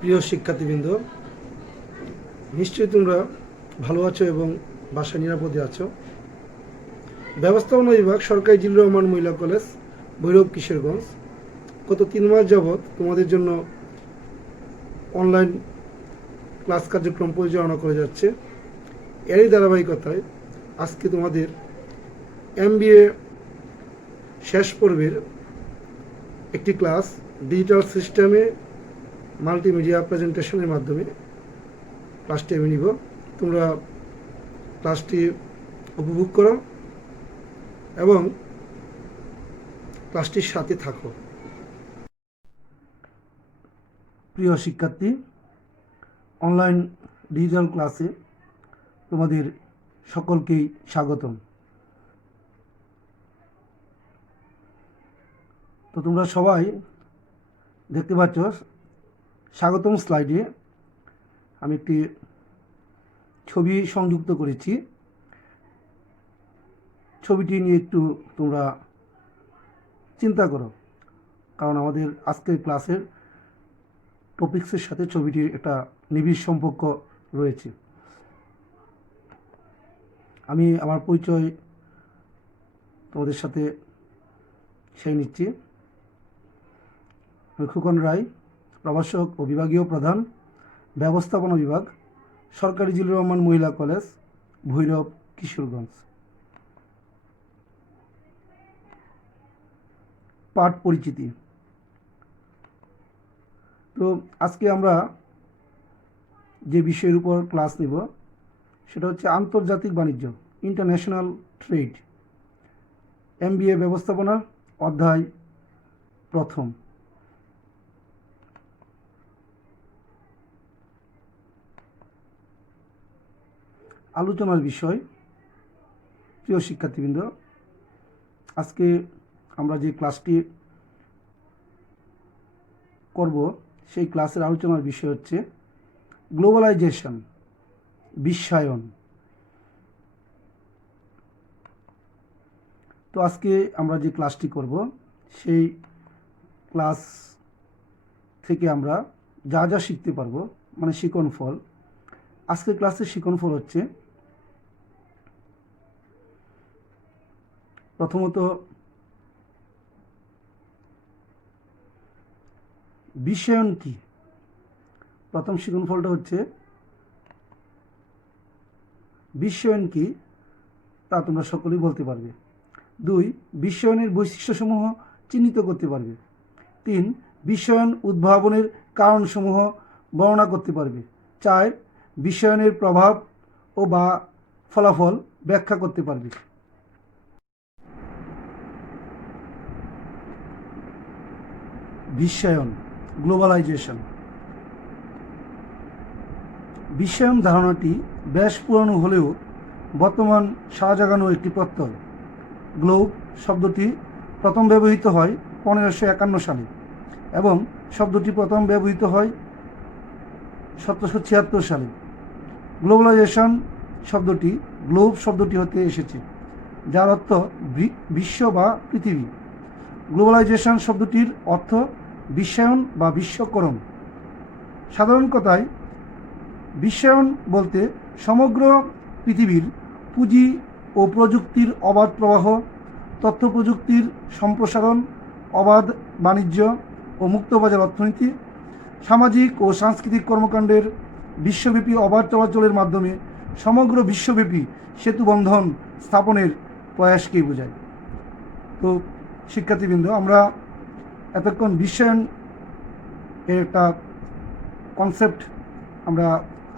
প্রিয় শিক্ষার্থীবৃন্দ, নিশ্চয়ই তোমরা ভালো আছো এবং বাসায় নিরাপদে আছো। ব্যবস্থাপনা বিভাগ, সরকারি জিল্লুর রহমান মহিলা কলেজ, ভৈরব, কিশোরগঞ্জ গত 3 মাস যাবৎ তোমাদের জন্য অনলাইন ক্লাস কার্যক্রম পরিচালনা করে যাচ্ছে। এরই ধারাবাহিকতায় আজকে তোমাদের MBA শেষ পর্বের একটি ক্লাস ডিজিটাল সিস্টেমে মাল্টিমিডিয়া প্রেজেন্টেশনের মাধ্যমে ক্লাসটি আমি নিব। তোমরা ক্লাসটি উপভোগ করো এবং ক্লাসটির সাথে থাকো। প্রিয় শিক্ষার্থী, অনলাইন ডিজিটাল ক্লাসে তোমাদের সকলকেই স্বাগতম। তো তোমরা সবাই দেখতে পাচ্ছ, স্বাগতম স্লাইডে আমি একটি ছবি সংযুক্ত করেছি। ছবিটি নিয়ে একটু তোমরা চিন্তা করো, কারণ আমাদের আজকের ক্লাসের টপিক্সের সাথে ছবিটির একটা নিবিড় সম্পর্ক রয়েছে। আমি আমার পরিচয় তোমাদের সাথে সেই নিচ্ছি। আমি খোকন রায়, প্রভাষক ও বিভাগীয় প্রধান, ব্যবস্থাপনা বিভাগ, সরকারি জিল্লুর রহমান মহিলা কলেজ, ভৈরব, কিশোরগঞ্জ। পাঠ পরিচিতি। তো আজকে আমরা যে বিষয়ের উপর ক্লাস নেব সেটা হচ্ছে আন্তর্জাতিক বাণিজ্য, ইন্টারন্যাশনাল ট্রেড, MBA ব্যবস্থাপনা, অধ্যায় প্রথম। আলোচনার বিষয়। প্রিয় শিক্ষার্থীবৃন্দ, আজকে আমরা যে ক্লাসটি করব সেই ক্লাসের আলোচনার বিষয় হচ্ছে গ্লোবালাইজেশন, বিশ্বায়ন। তো আজকে আমরা যে ক্লাসটি করব সেই ক্লাস থেকে আমরা যা যা শিখতে পারবো, মানে শিখন ফল। আজকের ক্লাসের শিখন ফল হচ্ছে, প্রথমত বিশ্বায়ন কি। প্রথম শিখন ফলটা হচ্ছে বিশ্বায়ন কি তা তোমরা সকলেই বলতে পারবে। 2, বিশ্বায়নের বৈশিষ্ট্যসমূহ চিহ্নিত করতে পারবে। 3, বিশ্বায়ন উদ্ভাবনের কারণসমূহ বর্ণনা করতে পারবে। 4, বিশ্বায়নের প্রভাব ও বা ফলাফল ব্যাখ্যা করতে পারবে। বিশ্বায়ন, গ্লোবালাইজেশন। বিশ্বায়ন ধারণাটি বেশ পুরানো হলেও বর্তমান সাড়া জাগানো একটি প্রত্যয়। গ্লোব শব্দটি প্রথম ব্যবহৃত হয় 1551 সালে এবং শব্দটি প্রথম ব্যবহৃত হয় 1776 সালে। গ্লোবালাইজেশন শব্দটি গ্লোব শব্দটি হতে এসেছে, যার অর্থ বিশ্ব বা পৃথিবী। গ্লোবালাইজেশন শব্দটির অর্থ বিশ্বায়ন বা বিশ্বকরণ। সাধারণ কথায় বিশ্বায়ন বলতে সমগ্র পৃথিবীর পুঁজি ও প্রযুক্তির অবাধ প্রবাহ, তথ্য প্রযুক্তির সম্প্রসারণ, অবাধ বাণিজ্য ও মুক্তবাজার অর্থনীতি, সামাজিক ও সাংস্কৃতিক কর্মকাণ্ডের বিশ্বব্যাপী অবাধ চলাচলের মাধ্যমে সমগ্র বিশ্বব্যাপী সেতুবন্ধন স্থাপনের প্রয়াসকেই বোঝায়। তো শিক্ষার্থীবৃন্দ, আমরা এতক্ষণ বিশ্বায়ন এর একটা কনসেপ্ট আমরা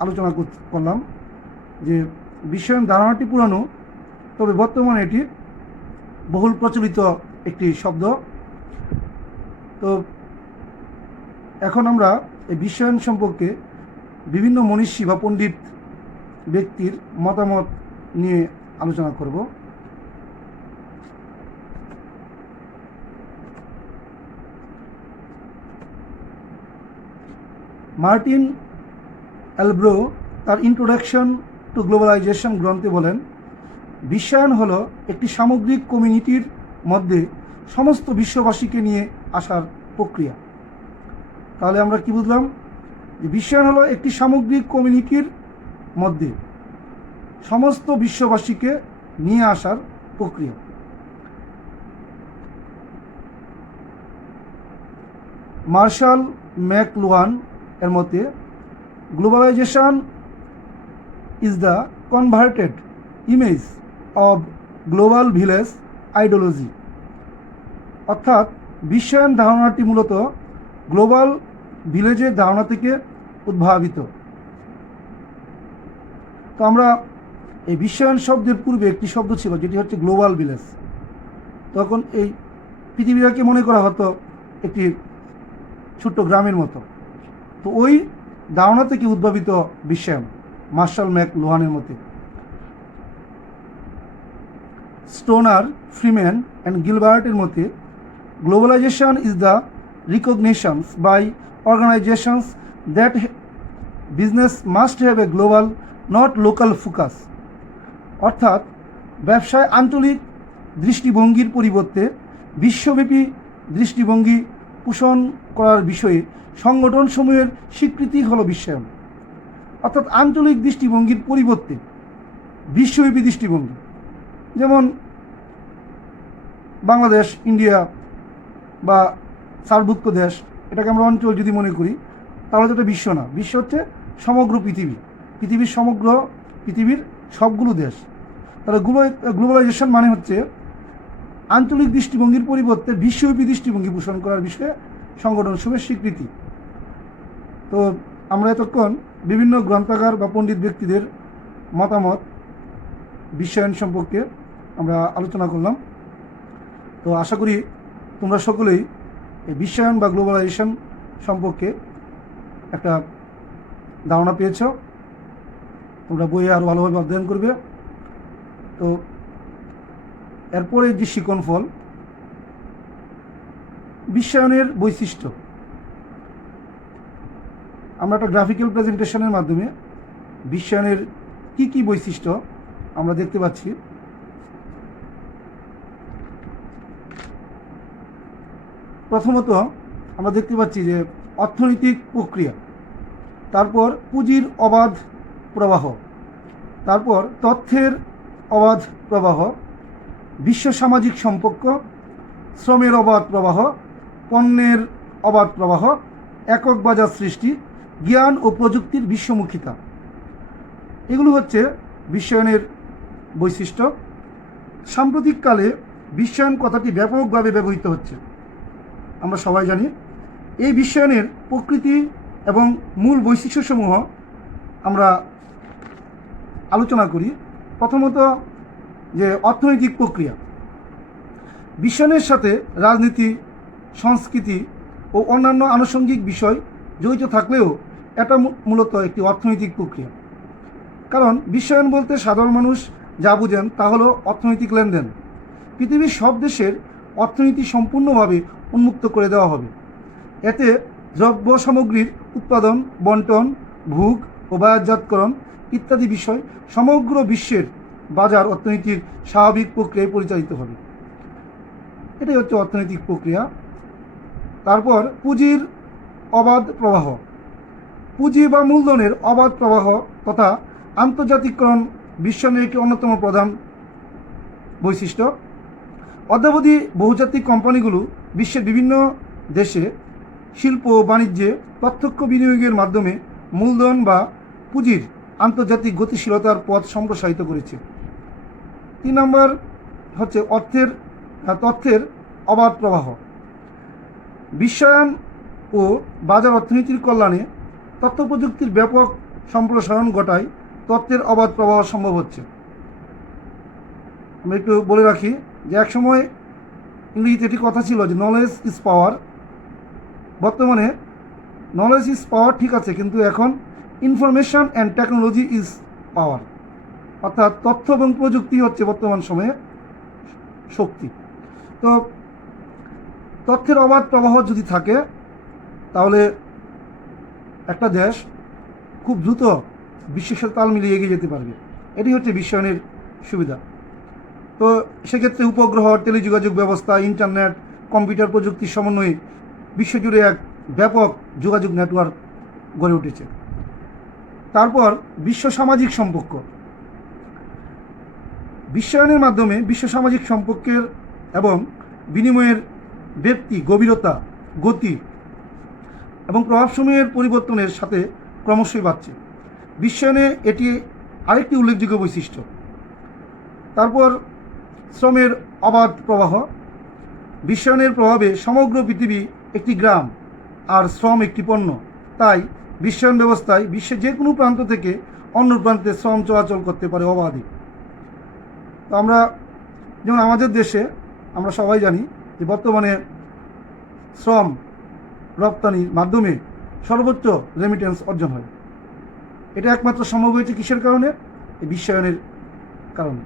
আলোচনা করলাম, যে বিশ্বায়ন ধারণাটি পুরানো, তবে বর্তমানে এটি বহুল প্রচলিত একটি শব্দ। তো এখন আমরা এই বিশ্বায়ন সম্পর্কে বিভিন্ন মনীষী বা পণ্ডিত ব্যক্তির মতামত নিয়ে আলোচনা করব। মার্টিন এলব্রো তার ইন্ট্রোডাকশন টু গ্লোবালাইজেশন গ্রন্থে বলেন, বিশ্বায়ন হলো একটি সামগ্রিক কমিউনিটির মধ্যে সমস্ত বিশ্ববাসীকে নিয়ে আসার প্রক্রিয়া। তাহলে আমরা কি বুঝলাম? যে বিশ্বায়ন হলো একটি সামগ্রিক কমিউনিটির মধ্যে সমস্ত বিশ্ববাসীকে নিয়ে আসার প্রক্রিয়া। মার্শাল ম্যাকলুহান এর মতে globalisation is the converted image of global village ideology, অর্থাৎ বিশ্বায়ন ধারণাটি মূলত গ্লোবাল ভিলেজের ধারণা থেকে উদ্ভাবিত। তো আমরা এই বিশ্বায়ন শব্দের পূর্বে একটি শব্দ ছিল যেটি হচ্ছে গ্লোবাল ভিলেজ। তখন এই পৃথিবীটাকে মনে করা হতো একটি ছোট্ট গ্রামের মতো। তো ওই ধারণা থেকে উদ্ভাবিত বিশ্বায়ন মার্শাল ম্যাকলুহানের মতে। স্টোনার, ফ্রিম্যান অ্যান্ড গিলবার্টের মতে globalisation is the recognitions by organisations that business must have a global not local focus, অর্থাৎ ব্যবসায় আঞ্চলিক দৃষ্টিভঙ্গির পরিবর্তে বিশ্বব্যাপী দৃষ্টিভঙ্গি পোষণ করার বিষয়ে সংগঠনসমূহের স্বীকৃতি হল বিশ্বায়ন। অর্থাৎ আঞ্চলিক দৃষ্টিভঙ্গির পরিবর্তে বিশ্বব্যাপী দৃষ্টিভঙ্গি, যেমন বাংলাদেশ, ইন্ডিয়া বা সার্কভুক্ত দেশ, এটাকে আমরা অঞ্চল যদি মনে করি তাহলে তো এটা বিশ্ব না। বিশ্ব হচ্ছে সমগ্র পৃথিবী, পৃথিবীর সবগুলো দেশ। তাহলে গ্লোবালাইজেশন মানে হচ্ছে আঞ্চলিক দৃষ্টিভঙ্গির পরিবর্তে বিশ্বব্যাপী দৃষ্টিভঙ্গি পোষণ করার বিষয়ে সংগঠনসমূহের স্বীকৃতি। তো আমরা এতক্ষণ বিভিন্ন গ্রন্থাগার বা পণ্ডিত ব্যক্তিদের মতামত বিশ্বায়ন সম্পর্কে আমরা আলোচনা করলাম। তো আশা করি তোমরা সকলেই এই বিশ্বায়ন বা গ্লোবালাইজেশন সম্পর্কে একটা ধারণা পেয়েছ। তোমরা বইয়ে আরও ভালোভাবে অধ্যয়ন করবে। তো এরপরে যে শিকন ফল, বিশ্বায়নের বৈশিষ্ট্য, আমরা একটা গ্রাফিক্যাল প্রেজেন্টেশনের মাধ্যমে বিশ্বায়নের কি কি বৈশিষ্ট্য আমরা দেখতে পাচ্ছি। প্রথমত আমরা দেখতে পাচ্ছি যে অর্থনৈতিক প্রক্রিয়া, তারপর পুঁজির অবাধ প্রবাহ, তারপর তথ্যের অবাধ প্রবাহ, বিশ্ব সামাজিক সম্পর্ক, শ্রমের অবাধ প্রবাহ, পণ্যের অবাধ প্রবাহ, একক বাজার সৃষ্টি, জ্ঞান ও প্রযুক্তির বিশ্বমুখিতা। এগুলো হচ্ছে বিশ্বায়নের বৈশিষ্ট্য। সাম্প্রতিককালে বিশ্বায়ন কথাটি ব্যাপকভাবে ব্যবহৃত হচ্ছে, আমরা সবাই জানি। এই বিশ্বায়নের প্রকৃতি এবং মূল বৈশিষ্ট্যসমূহ আমরা আলোচনা করি। প্রথমত যে অর্থনৈতিক প্রক্রিয়া, বিশ্বায়নের সাথে রাজনীতি, সংস্কৃতি ও অন্যান্য আনুষঙ্গিক বিষয় জড়িত থাকলেও এটা মূলত একটি অর্থনৈতিক প্রক্রিয়া। কারণ বিশ্বায়ন বলতে সাধারণ মানুষ যা বুঝেন তা হলো অর্থনৈতিক লেনদেন। পৃথিবীর সব দেশের অর্থনীতি সম্পূর্ণভাবে উন্মুক্ত করে দেওয়া হবে। এতে দ্রব্য সামগ্রীর উৎপাদন, বন্টন, ভোগ ও বাজারজাতকরণ ইত্যাদি বিষয় সমগ্র বিশ্বের বাজার অর্থনীতির স্বাভাবিক প্রক্রিয়ায় পরিচালিত হবে। এটাই হচ্ছে অর্থনৈতিক প্রক্রিয়া। তারপর পুঁজির অবাধ প্রবাহ, পুঁজি বা মূলধনের অবাধ প্রবাহ তথা আন্তর্জাতিকরণ বিশ্বায়নের একটি অন্যতম প্রধান বৈশিষ্ট্য। অদ্যাবধি বহুজাতিক কোম্পানিগুলো বিশ্বের বিভিন্ন দেশে শিল্প ও বাণিজ্যে প্রত্যক্ষ বিনিয়োগের মাধ্যমে মূলধন বা পুঁজির আন্তর্জাতিক গতিশীলতার পথ সম্প্রসারিত করেছে। 3 নম্বর হচ্ছে তথ্যের অবাধ প্রবাহ। বিশ্বায়ন ও বাজার অর্থনীতির কল্যাণে তথ্য প্রযুক্তির ব্যাপক সম্প্রসারণ ঘটায় তথ্যের অবাধ প্রবাহ সম্ভব হচ্ছে। আমি একটু বলে রাখি যে একসময় ইংরেজিতে একটি কথা ছিল যে নলেজ ইজ পাওয়ার। বর্তমানে নলেজ ইজ পাওয়ার ঠিক আছে, কিন্তু এখন information and technology is power, অর্থাৎ তথ্য এবং প্রযুক্তি হচ্ছে বর্তমান সময়ে শক্তি। তো তথ্যের অবাধ প্রবাহ যদি থাকে তাহলে একটা দেশ খুব দ্রুত বিশ্বের সাথে তাল মিলিয়ে এগিয়ে যেতে পারবে। এটি হচ্ছে বিশ্বায়নের সুবিধা। তো সেক্ষেত্রে উপগ্রহ, টেলিযোগাযোগ ব্যবস্থা, ইন্টারনেট, কম্পিউটার প্রযুক্তির সমন্বয়ে বিশ্বজুড়ে এক ব্যাপক যোগাযোগ নেটওয়ার্ক গড়ে উঠেছে। তারপর বিশ্ব সামাজিক সম্পর্ক। বিশ্বায়নের মাধ্যমে বিশ্ব সামাজিক সম্পর্কের এবং বিনিময়ের ব্যক্তি গভীরতা, গতি এবং প্রভাবসমূহের পরিবর্তনের সাথে ক্রমশই বাড়ছে। বিশ্বায়নে এটি আরেকটি উল্লেখযোগ্য বৈশিষ্ট্য। তারপর শ্রমের অবাধ প্রবাহ। বিশ্বায়নের প্রভাবে সমগ্র পৃথিবী একটি গ্রাম, আর শ্রম একটি পণ্য। তাই বিশ্বায়ন ব্যবস্থায় বিশ্বের যে কোনো প্রান্ত থেকে অন্য প্রান্তে শ্রম চলাচল করতে পারে অবাধে। তো আমরা যেমন আমাদের দেশে আমরা সবাই জানি যে বর্তমানে শ্রম রপ্তানির মাধ্যমে সর্বোচ্চ রেমিটেন্স অর্জন হয়। এটা একমাত্র সম্ভব হয়েছে কিসের কারণে? এই বিশ্বায়নের কারণে।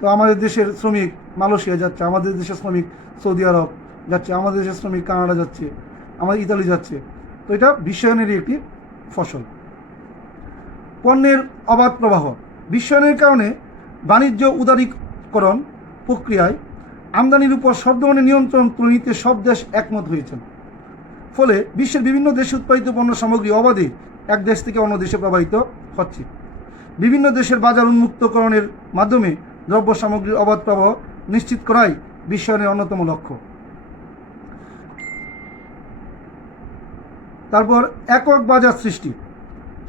তো আমাদের দেশের শ্রমিক মালয়েশিয়া যাচ্ছে, আমাদের দেশের শ্রমিক সৌদি আরব যাচ্ছে, আমাদের দেশের শ্রমিক কানাডা যাচ্ছে, আমাদের ইতালি যাচ্ছে। তো এটা বিশ্বায়নেরই একটি ফসল। পণ্যের অবাধ প্রবাহ। বিশ্বায়নের কারণে বাণিজ্য উদারীকরণ প্রক্রিয়ায় আমদানির উপর সব ধরনের নিয়ন্ত্রণ তুলে নিতে সব দেশ একমত হয়েছেন। ফলে বিশ্বের বিভিন্ন দেশে উৎপাদিত পণ্য সামগ্রী অবাধে এক দেশ থেকে অন্য দেশে প্রবাহিত হচ্ছে। বিভিন্ন দেশের বাজার উন্মুক্তকরণের মাধ্যমে দ্রব্য সামগ্রীর অবাধ প্রবাহ নিশ্চিত করাই বিশ্বায়নের অন্যতম লক্ষ্য। তারপর একক বাজার সৃষ্টি।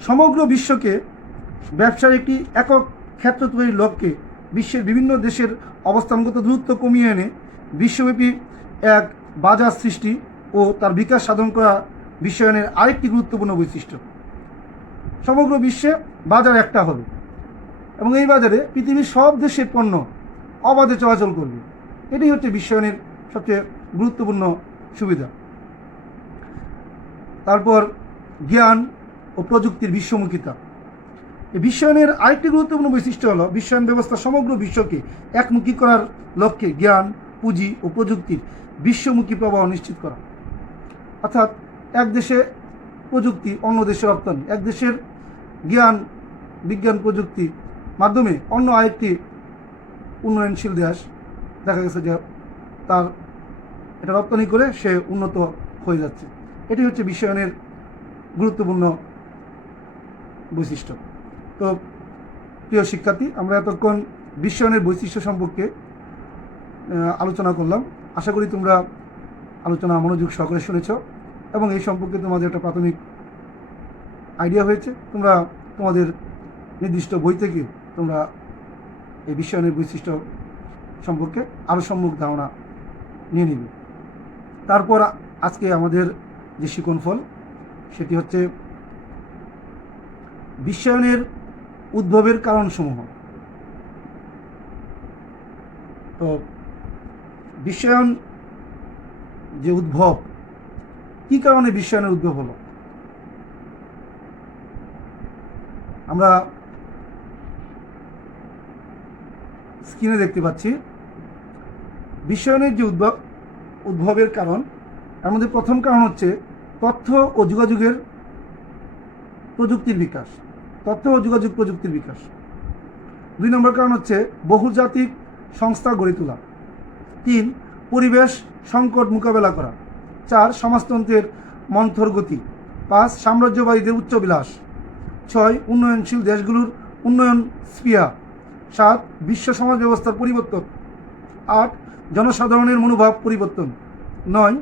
সমগ্র বিশ্বকে ব্যবসার একটি একক ক্ষেত্র তৈরির লক্ষ্যে বিশ্বের বিভিন্ন দেশের অবস্থানগত দূরত্ব কমিয়ে এনে বিশ্বব্যাপী এক বাজার সৃষ্টি ও তার বিকাশ সাধন করা বিশ্বায়নের আরেকটি গুরুত্বপূর্ণ বৈশিষ্ট্য। সমগ্র বিশ্বে বাজার একটা হবে এবং এই বাজারে পৃথিবীর সব দেশের পণ্য অবাধে চলাচল করবে। এটাই হচ্ছে বিশ্বায়নের সবচেয়ে গুরুত্বপূর্ণ সুবিধা। তারপর জ্ঞান ও প্রযুক্তির বিশ্বমুখিতা। এই বিশ্বায়নের আরেকটি গুরুত্বপূর্ণ বৈশিষ্ট্য হলো বিশ্বায়ন ব্যবস্থা সমগ্র বিশ্বকে একমুখী করার লক্ষ্যে জ্ঞান, পুঁজি ও প্রযুক্তির বিশ্বমুখী প্রবাহ নিশ্চিত করা। অর্থাৎ এক দেশে প্রযুক্তি, অন্য দেশে রপ্তানি, এক দেশের জ্ঞান, বিজ্ঞান, প্রযুক্তি মাধ্যমে অন্য আরেকটি উন্নয়নশীল দেশ দেখা গেছে যে তার এটা রপ্তানি করে সে উন্নত হয়ে যাচ্ছে। এটি হচ্ছে বিশ্বায়নের গুরুত্বপূর্ণ বৈশিষ্ট্য। তো প্রিয় শিক্ষার্থী, আমরা এতক্ষণ বিশ্বায়নের বৈশিষ্ট্য সম্পর্কে আলোচনা করলাম। আশা করি তোমরা আলোচনা মনোযোগ সহকারে শুনেছ এবং এই সম্পর্কে তোমাদের একটা প্রাথমিক আইডিয়া হয়েছে। তোমরা তোমাদের নির্দিষ্ট বই থেকে তোমরা এই বিশ্বায়নের বৈশিষ্ট্য সম্পর্কে আরও সম্মুখ ধারণা নিয়ে নিবে। তারপর আজকে আমাদের যে শিকন ফল সেটি হচ্ছে বিশ্বায়নের উদ্ভবের কারণসমূহ। তো বিশ্বায়ন যে উদ্ভব, কি কারণে বিশ্বায়নের উদ্ভব হলো? আমরা স্ক্রিনে দেখতে পাচ্ছি বিশ্বায়নের যে উদ্ভবের কারণ। এর মধ্যে প্রথম কারণ হচ্ছে তথ্য ও যোগাযোগের প্রযুক্তির বিকাশ। তথ্য ও যোগাযোগ প্রযুক্তির বিকাশ। 2 নম্বর কারণ হচ্ছে বহুজাতিক সংস্থা গড়ে তোলা। 3 পরিবেশ সংকট মোকাবেলা করা। 4 সমাজতন্ত্রের মন্থর গতি। 5 সাম্রাজ্যবাদীদের উচ্চবিলাস। 6 উন্নয়নশীল দেশগুলোর উন্নয়ন স্পৃহা। 7 বিশ্ব সমাজ ব্যবস্থার পরিবর্তন। 8 জনসাধারণের মনোভাব পরিবর্তন। 9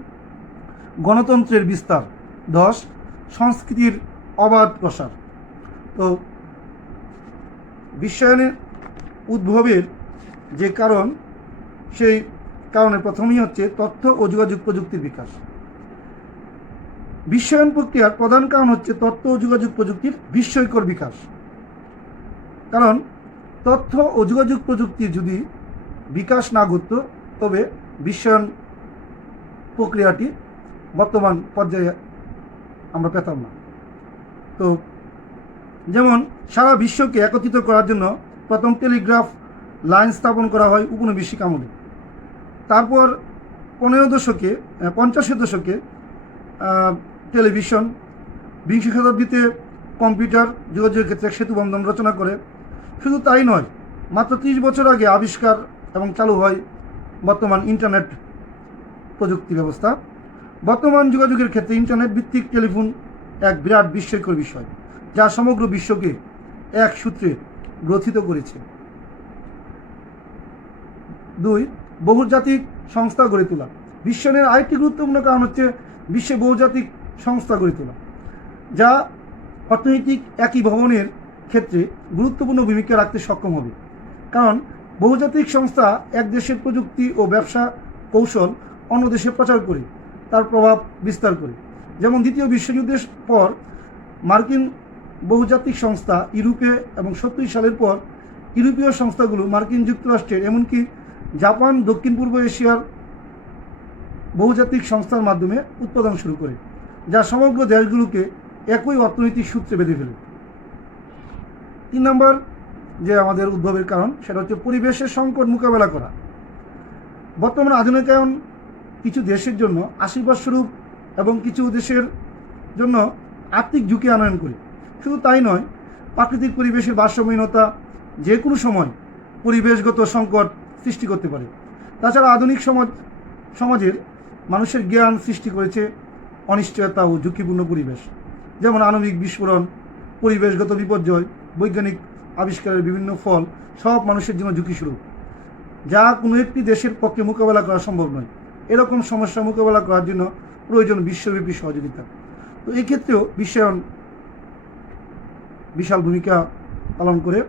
গণতন্ত্রের বিস্তার। 10 সংস্কৃতির অবাধ প্রসার। তো বিশ্বায়নের উদ্ভবের যে কারণ, সেই কারণের প্রথমেই হচ্ছে তথ্য ও যোগাযোগ প্রযুক্তির বিকাশ। বিশ্বায়ন প্রক্রিয়ার প্রধান কারণ হচ্ছে তথ্য ও যোগাযোগ প্রযুক্তির বিস্ময়কর বিকাশ। কারণ তথ্য ও যোগাযোগ প্রযুক্তির যদি বিকাশ না ঘটত তবে বিশ্বায়ন প্রক্রিয়াটি বর্তমান পর্যায়ে আমরা পেতাম না। তো যেমন সারা বিশ্বকে একত্রিত করার জন্য প্রথম টেলিগ্রাফ লাইন স্থাপন করা হয় উপনিবেশিক আমলে। তারপর 50 দশকে টেলিভিশন, 20 শতাব্দীতে কম্পিউটার যোগাযোগের ক্ষেত্রে সেতু বন্ধন রচনা করে। শুধু তাই নয়, মাত্র 30 বছর আগে আবিষ্কার এবং চালু হয় বর্তমান ইন্টারনেট প্রযুক্তি ব্যবস্থা। বর্তমান যোগাযোগের ক্ষেত্রে ইন্টারনেট ভিত্তিক টেলিফোন এক বিরাট বিস্ময়কর বিষয়, যা সমগ্র বিশ্বকে এক সূত্রে গ্রথিত করেছে। 2. বহুজাতিক সংস্থা গড়ে তোলা। বিশ্বায়নের আরেকটি গুরুত্বপূর্ণ কারণ হচ্ছে বিশ্বে বহুজাতিক সংস্থা গড়ে তোলা, যা অর্থনৈতিক একই ভবনের ক্ষেত্রে গুরুত্বপূর্ণ ভূমিকা রাখতে সক্ষম হবে। কারণ বহুজাতিক সংস্থা এক দেশের প্রযুক্তি ও ব্যবসা কৌশল অন্য দেশে প্রচার করে তার প্রভাব বিস্তার করে। যেমন দ্বিতীয় বিশ্বযুদ্ধের পর মার্কিন বহুজাতিক সংস্থা ইউরোপে এবং 70 সালের পর ইউরোপীয় সংস্থাগুলো মার্কিন যুক্তরাষ্ট্রের এমনকি জাপান, দক্ষিণ পূর্ব এশিয়ার বহুজাতিক সংস্থার মাধ্যমে উৎপাদন শুরু করে, যা সমগ্র দেশগুলোকে একই অর্থনৈতিক সূত্রে বেঁধে ফেলে। 3 নম্বর যে আমাদের উদ্ভবের কারণ, সেটা হচ্ছে পরিবেশের সংকট মোকাবেলা করা। বর্তমান আধুনিকায়ন কিছু দেশের জন্য আশীর্বাদ স্বরূপ এবং কিছু দেশের জন্য আর্থিক ঝুঁকি আনয়ন করে। শুধু তাই নয়, প্রাকৃতিক পরিবেশের ভারসাম্যহীনতা যে কোনো সময় পরিবেশগত সংকট সৃষ্টি করতে পারে। তাছাড়া আধুনিক সমাজের মানুষের জ্ঞান সৃষ্টি করেছে অনিশ্চয়তা ও ঝুঁকিপূর্ণ পরিবেশ, যেমন আণবিক বিস্ফোরণ, পরিবেশগত বিপর্যয়, বৈজ্ঞানিক আবিষ্কারের বিভিন্ন ফল সব মানুষের জন্য ঝুঁকিস্বরূপ, যা কোনো একটি দেশের পক্ষে মোকাবেলা করা সম্ভব নয়। এরকম সমস্যা মোকাবেলা করার জন্য প্রয়োজন বিশ্বব্যাপী সহযোগিতা। তো এই ক্ষেত্রেও বিশ্বায়ন বিশাল ভূমিকা পালন করে।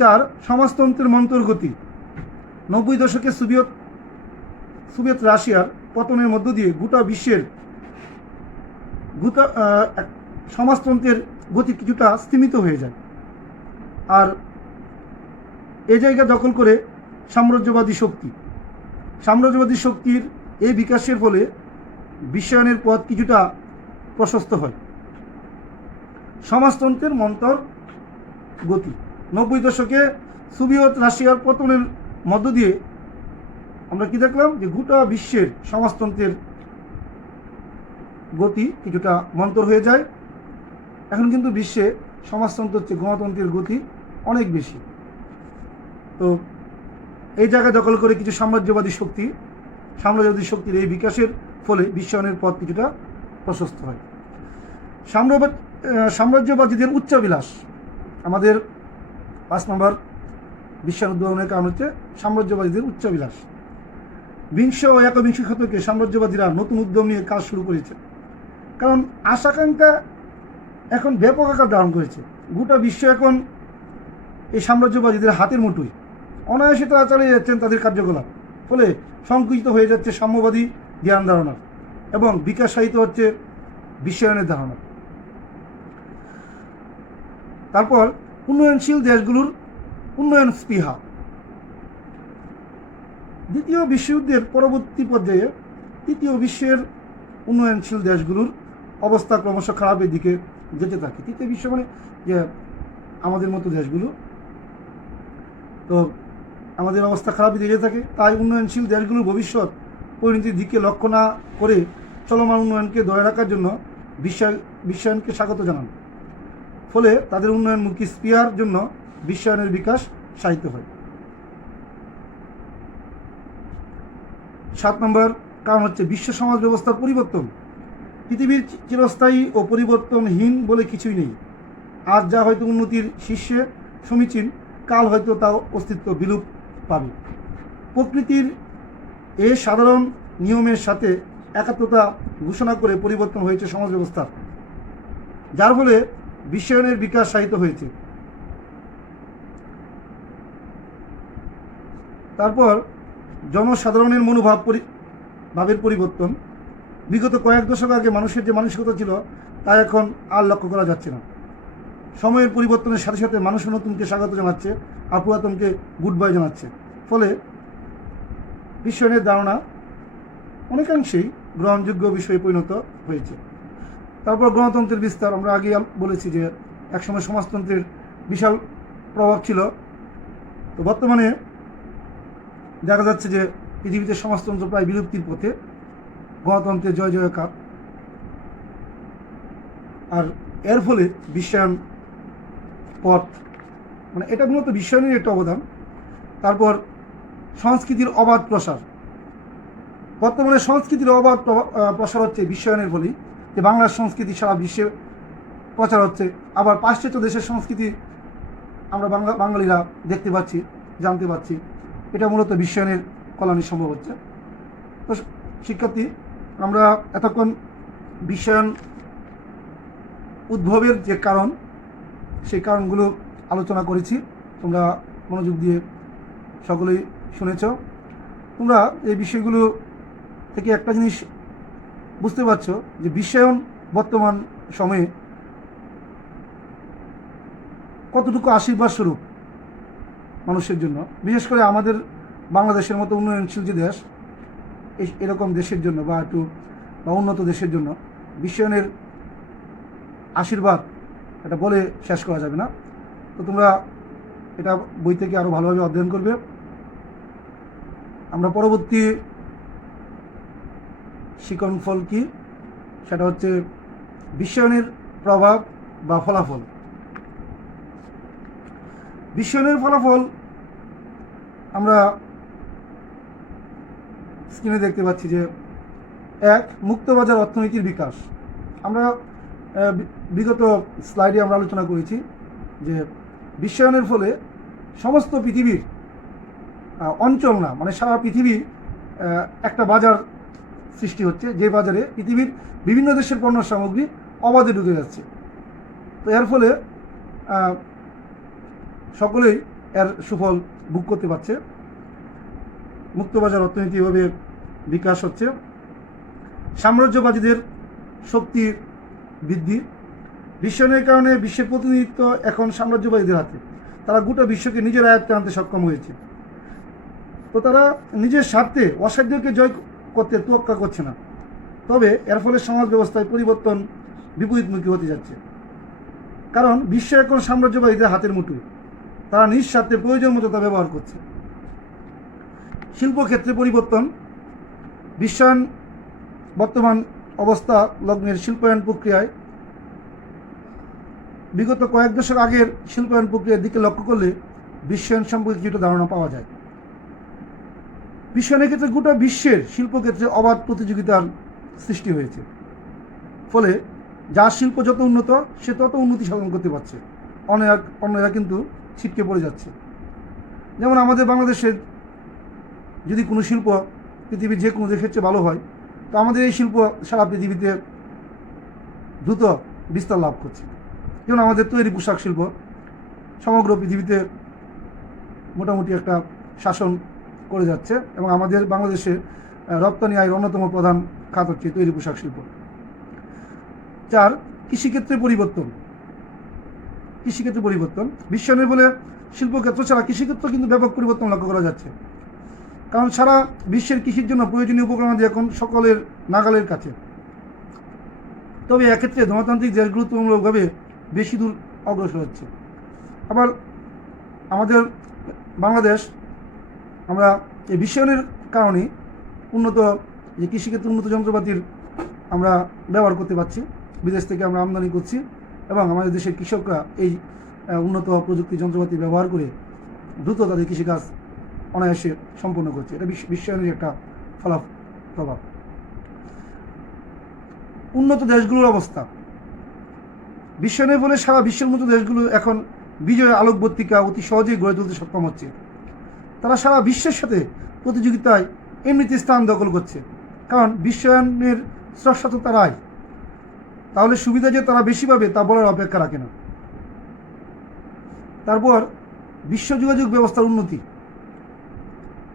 4. সমাজতন্ত্রের মন্তরগতি। 90 দশকে সোভিয়েত রাশিয়ার পতনের মধ্য দিয়ে গোটা বিশ্বের সমাজতন্ত্রের গতি কিছুটা স্তীমিত হয়ে যায়, আর এই জায়গা দখল করে সাম্রাজ্যবাদী শক্তির এই বিকাশের ফলে বিশ্বায়নের পথ কিছুটা প্রশস্ত হয়। সমাজতন্ত্রের মন্তর গতি। 90 দশকে সোভিয়েত রাশিয়ার পতনের মধ্য দিয়ে আমরা কি দেখলাম, যে গোটা বিশ্বের সমাজতন্ত্রের গতি কিছুটা মন্তর হয়ে যায়। এখন কিন্তু বিশ্বে সমাজতন্ত্র হচ্ছে গণতন্ত্রের গতি অনেক বেশি। তো এই জায়গা দখল করে কিছু সাম্রাজ্যবাদী শক্তির এই বিকাশের ফলে বিশ্বায়নের পথ কিছুটা প্রশস্ত হয়। সাম্রাজ্যবাদীদের উচ্চাবিলাস। আমাদের 5 নম্বর বিশ্বায়ন উদ্ভাবনের কারণ হচ্ছে সাম্রাজ্যবাদীদের উচ্চাবিলাস। বিংশ ও একবিংশ শতকে সাম্রাজ্যবাদীরা নতুন উদ্যম নিয়ে কাজ শুরু করেছে, কারণ আশাকাঙ্ক্ষা এখন ব্যাপক আকার ধারণ করেছে। গোটা বিশ্ব এখন এই সাম্রাজ্যবাদীদের হাতের মুঠোয়, অনায়াসে তারা চালিয়ে যাচ্ছেন তাদের কার্যকলাপ, ফলে সংকুচিত হয়ে যাচ্ছে সাম্যবাদী জ্ঞান ধারণা এবং বিকাশায়িত হচ্ছে বিশ্বায়নের ধারণা। তারপর উন্নয়নশীল দেশগুলোর উন্নয়ন স্পৃহা। দ্বিতীয় বিশ্বযুদ্ধের পরবর্তী পর্যায়ে তৃতীয় বিশ্বের উন্নয়নশীল দেশগুলোর অবস্থা ক্রমশ খারাপের দিকে যেতে থাকে। তৃতীয় বিশ্ব মানে যে আমাদের মতো দেশগুলো, তো আমাদের অবস্থা খারাপের দিকে যেতে থাকে। তাই উন্নয়নশীল দেশগুলোর ভবিষ্যৎ পরিণতির দিকে লক্ষ্য না করে চলমান উন্নয়নকে ধরে রাখার জন্য বিশ্বায়নকে স্বাগত জানান। ফলে তাদের উন্নয়নমুখী স্পৃহার জন্য বিশ্বায়নের বিকাশ সাহিত্য হয়। 7 নম্বর কারণ হচ্ছে বিশ্ব সমাজ ব্যবস্থার পরিবর্তন। পৃথিবীর চিরস্থায়ী ও পরিবর্তনহীন বলে কিছুই নেই। আজ যা হয়তো উন্নতির শীর্ষে সমীচীন, কাল হয়তো তা অস্তিত্ব বিলুপ পাবে। প্রকৃতির এই সাধারণ নিয়মের সাথে একাত্মতা ঘোষণা করে পরিবর্তন হয়েছে সমাজ ব্যবস্থা, যার ফলে বিশ্বায়নের বিকাশ সাহিত্য হয়েছে। তারপর জনসাধারণের ভাবের পরিবর্তন। বিগত কয়েক দশক আগে মানুষের যে মানসিকতা ছিল তা এখন আর লক্ষ্য করা যাচ্ছে না। সময়ের পরিবর্তনের সাথে সাথে মানুষ নতুনকে স্বাগত জানাচ্ছে আর পুরাতনকে গুড বাই জানাচ্ছে। ফলে বিশ্বায়নের ধারণা অনেকাংশেই গ্রহণযোগ্য বিষয়ে পরিণত হয়েছে। তারপর গণতন্ত্রের বিস্তার। আমরা আগে বলেছি যে একসময় সমাজতন্ত্রের বিশাল প্রভাব ছিল, তো বর্তমানে দেখা যাচ্ছে যে পৃথিবীতে সমাজতন্ত্র প্রায় বিলুপ্তির পথে, গণতন্ত্রের জয় জয়কার। আর এর ফলে বিশ্বায়ন পথ, মানে এটা মূলত বিশ্বায়নের একটা অবদান। তারপর সংস্কৃতির অবাধ প্রসার। বর্তমানে সংস্কৃতির অবাধ প্রসার হচ্ছে বিশ্বায়নের ফলেই। যে বাংলার সংস্কৃতি সারা বিশ্বে প্রচার হচ্ছে, আবার পাশ্চাত্য দেশের সংস্কৃতি আমরা বাঙালিরা দেখতে পাচ্ছি, জানতে পাচ্ছি। এটা মূলত বিশ্বায়নের কল্যাণে সম্ভব হচ্ছে। তো শিক্ষার্থী, আমরা এতক্ষণ বিশ্বায়ন উদ্ভবের যে কারণ, সেই কারণগুলো আলোচনা করেছি। তোমরা মনোযোগ দিয়ে সকলেই শুনেছ। তোমরা এই বিষয়গুলো থেকে একটা জিনিস বুঝতে পারছো যে বিশ্বায়ন বর্তমান সময়ে কতটুকু আশীর্বাদ স্বরূপ মানুষের জন্য, বিশেষ করে আমাদের বাংলাদেশের মতো উন্নয়নশীল যে দেশ, এরকম দেশের জন্য বা উন্নত দেশের জন্য বিশ্বায়নের আশীর্বাদ এটা বলে শেষ করা যাবে না। তো তোমরা এটা বই থেকে আরও ভালোভাবে অধ্যয়ন করবে। আমরা পরবর্তী শিক্ষণফল কি, সেটা হচ্ছে বিশ্বায়নের প্রভাব বা ফলাফল। বিশ্বায়নের ফলাফল আমরা স্ক্রিনে দেখতে পাচ্ছি যে 1, মুক্তবাজার অর্থনীতির বিকাশ। আমরা বিগত স্লাইডে আমরা আলোচনা করেছি যে বিশ্বায়নের ফলে সমস্ত পৃথিবীর অঞ্চল না, মানে সারা পৃথিবী একটা বাজার সৃষ্টি হচ্ছে, যে বাজারে পৃথিবীর বিভিন্ন দেশের পণ্য সামগ্রী অবাধে ঢুকে যাচ্ছে। তো এর ফলে সকলেই এর সুফল ভোগ করতে পারছে। মুক্তবাজার অর্থনীতি এভাবে বিকাশ হচ্ছে। সাম্রাজ্যবাদীদের শক্তি বৃদ্ধি। বিশ্বায়নের কারণে বিশ্বের প্রতিনিধিত্ব এখন সাম্রাজ্যবাদীদের হাতে। তারা গোটা বিশ্বকে নিজের আয়ত্তে আনতে সক্ষম হয়েছে। তো তারা নিজের স্বার্থে অসাধ্যকে জয় করতে তোয়াক্কা করছে না। তবে এর ফলে সমাজ ব্যবস্থায় পরিবর্তন বিপরীতমুখী হতে যাচ্ছে, কারণ বিশ্ব এখন সাম্রাজ্যবাদীদের হাতের মুঠোয়। তারা নিজ স্বার্থে প্রয়োজন মতো তা ব্যবহার করছে। শিল্পক্ষেত্রে পরিবর্তন। বিশ্বায়ন বর্তমান অবস্থা লগ্নের শিল্পায়ন প্রক্রিয়ায় বিগত কয়েক দশক আগের শিল্পায়ন প্রক্রিয়ার দিকে লক্ষ্য করলে বিশ্বায়ন সম্পর্কে কিছুটা ধারণা পাওয়া যায়। বিশ্বায়নের ক্ষেত্রে গোটা বিশ্বের শিল্পক্ষেত্রে অবাধ প্রতিযোগিতার সৃষ্টি হয়েছে। ফলে যার শিল্প যত উন্নত, সে তত উন্নতি সাধন করতে পারছে, অন্যরা কিন্তু ছিটকে পড়ে যাচ্ছে। যেমন আমাদের বাংলাদেশের যদি কোনো শিল্প পৃথিবীর যে কোনো দেশের চেয়ে ভালো হয়, তো আমাদের এই শিল্প সারা পৃথিবীতে দ্রুত বিস্তার লাভ করছে। যেমন আমাদের তৈরি পোশাক শিল্প সমগ্র পৃথিবীতে মোটামুটি একটা শাসন করে যাচ্ছে, এবং আমাদের বাংলাদেশে রপ্তানি আয়ের অন্যতম প্রধান খাত হচ্ছে তৈরি পোশাক শিল্প। 4, কৃষিক্ষেত্রে পরিবর্তন। কৃষিক্ষেত্রে পরিবর্তন। বিশ্বায়নের বলে শিল্পক্ষেত্র ছাড়া কৃষিক্ষেত্র কিন্তু ব্যাপক পরিবর্তন লক্ষ্য করা যাচ্ছে, কারণ সারা বিশ্বের কৃষির জন্য প্রয়োজনীয় উপকরণাদি এখন সকলের নাগালের কাছে। তবে এক্ষেত্রে ধনতান্ত্রিক দেশগুলো তুলনামূলকভাবে বেশি দূর অগ্রসর হচ্ছে। আবার আমাদের বাংলাদেশ, আমরা এই বিশ্বায়নের কারণে উন্নত যে কৃষিক্ষেত্রে উন্নত যন্ত্রপাতির আমরা ব্যবহার করতে পারছি, বিদেশ থেকে আমরা আমদানি করছি, এবং আমাদের দেশের কৃষকরা এই উন্নত প্রযুক্তি যন্ত্রপাতি ব্যবহার করে দ্রুত তাদের কৃষিকাজ অনায়াসে সম্পন্ন করছে। এটা বিশ্বায়নের একটা প্রভাব। উন্নত দেশগুলোর অবস্থা। বিশ্বায়নের ফলে সারা বিশ্বের উন্নত দেশগুলো এখন বিজয়ের আলোকবর্তিকা অতি সহজেই গড়ে তুলতে সক্ষম হচ্ছে। তারা সারা বিশ্বের সাথে প্রতিযোগিতায় এমনিতে স্থান দখল করছে, কারণ বিশ্বায়নের স্রষ্টা তো তারাই। তাহলে সুবিধা যে তারা বেশি পাবে তা বলার অপেক্ষা রাখে না। তারপর বিশ্ব যোগাযোগ ব্যবস্থার উন্নতি।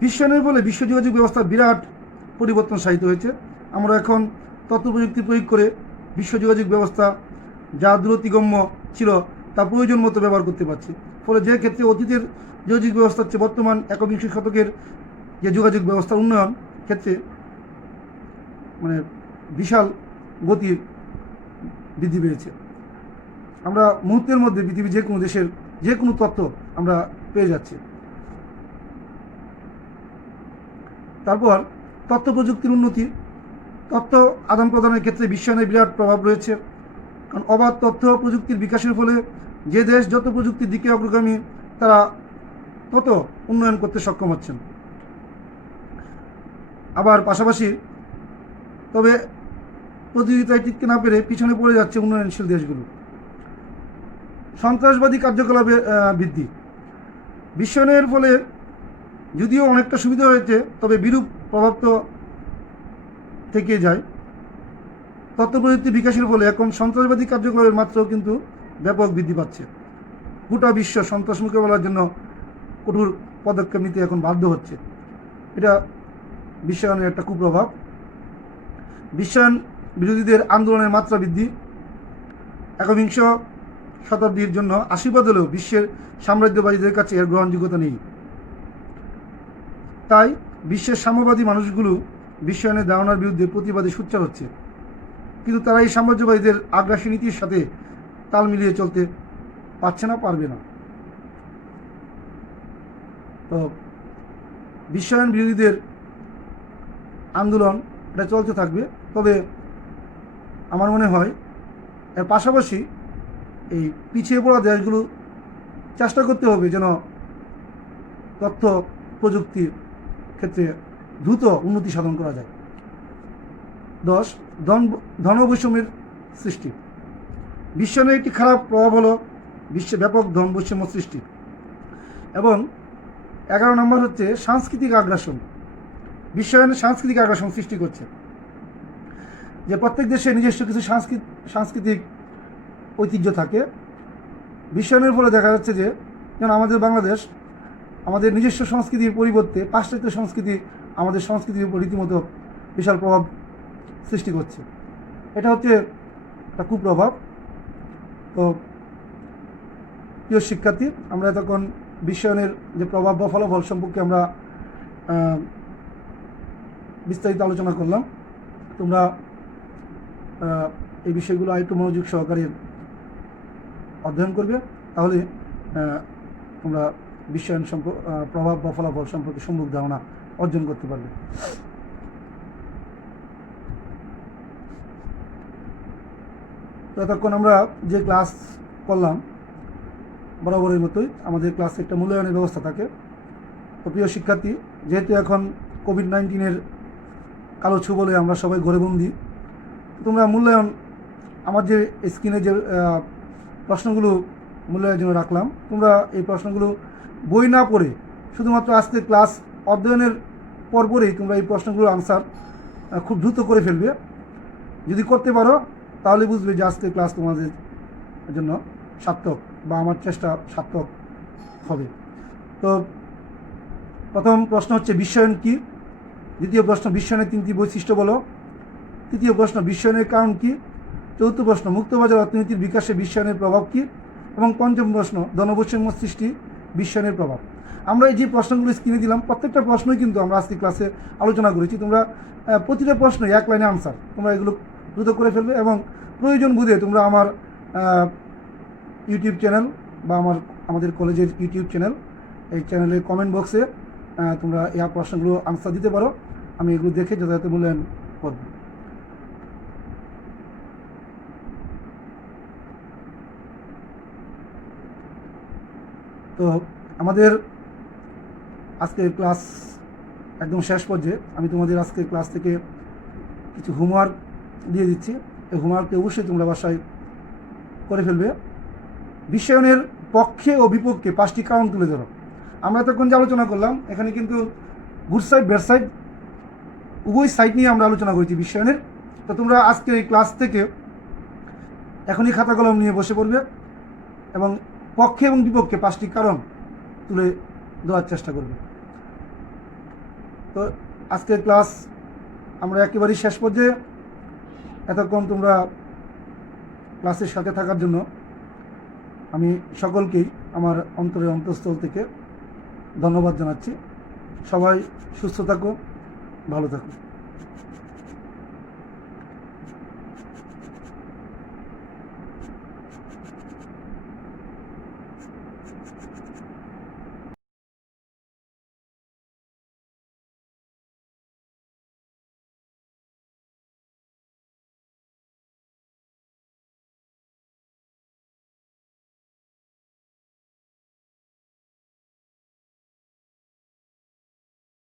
বিশ্বায়নের ফলে বিশ্ব যোগাযোগ ব্যবস্থার বিরাট পরিবর্তন সাধিত হয়েছে। আমরা এখন তথ্য প্রযুক্তি প্রয়োগ করে বিশ্ব যোগাযোগ ব্যবস্থা যা দূরতিগম্য ছিল তা প্রয়োজন মতো ব্যবহার করতে পারছি। ফলে যে ক্ষেত্রে অতীতের যোগাযোগ ব্যবস্থা হচ্ছে বর্তমান একবিংশ শতকের যে যোগাযোগ ব্যবস্থার উন্নয়ন ক্ষেত্রে মানে বিশাল গতির বৃদ্ধি পেয়েছে। আমরা মুহূর্তের মধ্যে পৃথিবীর যে কোনো দেশের যে কোনো তথ্য আমরা পেয়ে যাচ্ছি। তারপর তথ্য প্রযুক্তির উন্নতি। তথ্য আদান প্রদানের ক্ষেত্রে বিশ্বায়নের বিরাট প্রভাব রয়েছে, কারণ অবাধ তথ্য প্রযুক্তির বিকাশের ফলে যে দেশ যত প্রযুক্তির দিকে অগ্রগামী, তারা তত উন্নয়ন করতে সক্ষম হচ্ছেন। আবার পাশাপাশি তবে প্রতিযোগিতায় টিকতে না পেরে পিছনে পড়ে যাচ্ছে উন্নয়নশীল দেশগুলো। সন্ত্রাসবাদী কার্যকলাপে বৃদ্ধি। বিশ্বায়নের ফলে যদিও অনেকটা সুবিধা হয়েছে, তবে বিরূপ প্রভাব তো থেকে যায়। তথ্য প্রযুক্তি বিকাশের ফলে এখন সন্ত্রাসবাদী কার্যকলাপের মাত্রাও কিন্তু ব্যাপক বৃদ্ধি পাচ্ছে। গোটা বিশ্ব সন্ত্রাস মোকাবেলার জন্য কঠোর পদক্ষেপ নিতে এখন বাধ্য হচ্ছে। এটা বিশ্বায়নের একটা কুপ্রভাব। বিশ্বায়ন বিরোধীদের আন্দোলনের মাত্রা বৃদ্ধি। একবিংশ শতাব্দীর জন্য আশীর্বাদ হলেও বিশ্বের সাম্রাজ্যবাদীদের কাছে এর গ্রহণযোগ্যতা নেই। তাই বিশ্বের সাম্যবাদী মানুষগুলো বিশ্বায়নের ধারণার বিরুদ্ধে প্রতিবাদে সোচ্চার হচ্ছে, কিন্তু তারা এই সাম্রাজ্যবাদীদের আগ্রাসী নীতির সাথে তাল মিলিয়ে চলতে পারছে না, পারবে না। তো বিশ্বায়ন বিরোধীদের আন্দোলন এটা চলতে থাকবে। তবে আমার মনে হয় এর পাশাপাশি এই পিছিয়ে পড়া দেশগুলো চেষ্টা করতে হবে যেন তথ্য প্রযুক্তির ক্ষেত্রে দ্রুত উন্নতি সাধন করা যায়। 10. ধনবৈষম্যের সৃষ্টি। বিশ্বায়নের একটি খারাপ প্রভাব হলো বিশ্বে ব্যাপক ধন বৈষম্য সৃষ্টি, এবং 11 নম্বর হচ্ছে সাংস্কৃতিক আগ্রাসন। বিশ্বায়নের সাংস্কৃতিক আগ্রাসন সৃষ্টি করছে, যে প্রত্যেক দেশে নিজস্ব কিছু সাংস্কৃতিক ঐতিহ্য থাকে। বিশ্বায়নের ফলে দেখা যাচ্ছে যে যেন আমাদের বাংলাদেশ আমাদের নিজস্ব সংস্কৃতির পরিবর্তে পাশ্চাত্য সংস্কৃতি আমাদের সংস্কৃতির উপর রীতিমতো বিশাল প্রভাব সৃষ্টি করছে। এটা হচ্ছে একটা কুপ্রভাব। তো প্রিয় শিক্ষার্থী, আমরা এতক্ষণ বিশ্বায়নের যে প্রভাব বা ফলাফল সম্পর্কে আমরা বিস্তারিত আলোচনা করলাম। তোমরা এই বিষয়গুলো আরেকটু মনোযোগ সহকারে অধ্যয়ন করবে, তাহলে তোমরা বিশ্বায়ন প্রভাব বা ফলাফল সম্পর্কে সম্যক ধারণা অর্জন করতে পারবে। তো এতক্ষণ আমরা যে ক্লাস করলাম বরাবরের মতোই আমাদের ক্লাসে একটা মূল্যায়নের ব্যবস্থা থাকে। তো প্রিয় শিক্ষার্থী, যেহেতু এখন কোভিড-19 কালো ছবলে আমরা সবাই ঘরে বন্দি, তোমরা মূল্যায়ন আমার যে স্ক্রিনে যে প্রশ্নগুলো মূল্যায়নের জন্য রাখলাম, তোমরা এই প্রশ্নগুলো বই না পড়ে শুধুমাত্র আজকে ক্লাস অধ্যয়নের পরপরেই তোমরা এই প্রশ্নগুলোর আনসার খুব দ্রুত করে ফেলবে। যদি করতে পারো তাহলে বুঝবে যে আজকে ক্লাস তোমাদের জন্য সার্থক বা আমার চেষ্টা সার্থক হবে। তো প্রথম প্রশ্ন হচ্ছে বিশ্বায়ন কী। দ্বিতীয় প্রশ্ন বিশ্বায়নের 3টি বৈশিষ্ট্য বলো। তৃতীয় প্রশ্ন বিশ্বায়নের কারণ কী। চতুর্থ প্রশ্ন মুক্তবাজার অর্থনীতির বিকাশে বিশ্বায়নের প্রভাব কী। এবং পঞ্চম প্রশ্ন ধনবৈষম্য সৃষ্টি বিশ্বায়নের প্রভাব। আমরা এই যে প্রশ্নগুলো স্ক্রিনে দিলাম প্রত্যেকটা প্রশ্নই কিন্তু আমরা আজকে ক্লাসে আলোচনা করেছি। তোমরা প্রতিটা প্রশ্নই এক লাইনে আনসার তোমরা এগুলো দ্রুত করে ফেলবে, এবং প্রয়োজন বুঝে তোমরা আমার ইউটিউব চ্যানেল বা আমাদের কলেজের ইউটিউব চ্যানেল, এই চ্যানেলের কমেন্ট বক্সে তোমরা এই প্রশ্নগুলো আনসার দিতে পারো। আমি এগুলো দেখে যথাযথ মূল্যায়ন করব। তো আমাদের আজকের ক্লাস একদম শেষ পর্যায়ে। আমি তোমাদের আজকের ক্লাস থেকে কিছু হোমওয়ার্ক দিয়ে দিচ্ছি। এই হোমওয়ার্কটি অবশ্যই তোমরা বাসায় করে ফেলবে। বিশ্বায়নের পক্ষে ও বিপক্ষে 5টি কারণ তুলে ধরো। আমরা এতক্ষণ যে আলোচনা করলাম এখানে কিন্তু গুড সাইড ব্যাড সাইড উভয় সাইড নিয়ে আমরা আলোচনা করেছি বিশ্বায়নের। তো তোমরা আজকের এই ক্লাস থেকে এখনই খাতা কলম নিয়ে বসে পড়বে এবং পক্ষে এবং বিপক্ষে 5টি কারণ তুলে দেওয়ার চেষ্টা করবে। তো আজকের ক্লাস আমরা একেবারেই শেষ পর্যায়ে। এতক্ষণ তোমরা ক্লাসের সাথে থাকার জন্য আমি সকলকেই আমার অন্তরের অন্তঃস্থল থেকে ধন্যবাদ জানাচ্ছি। সবাই সুস্থ থাকো, ভালো থাকো।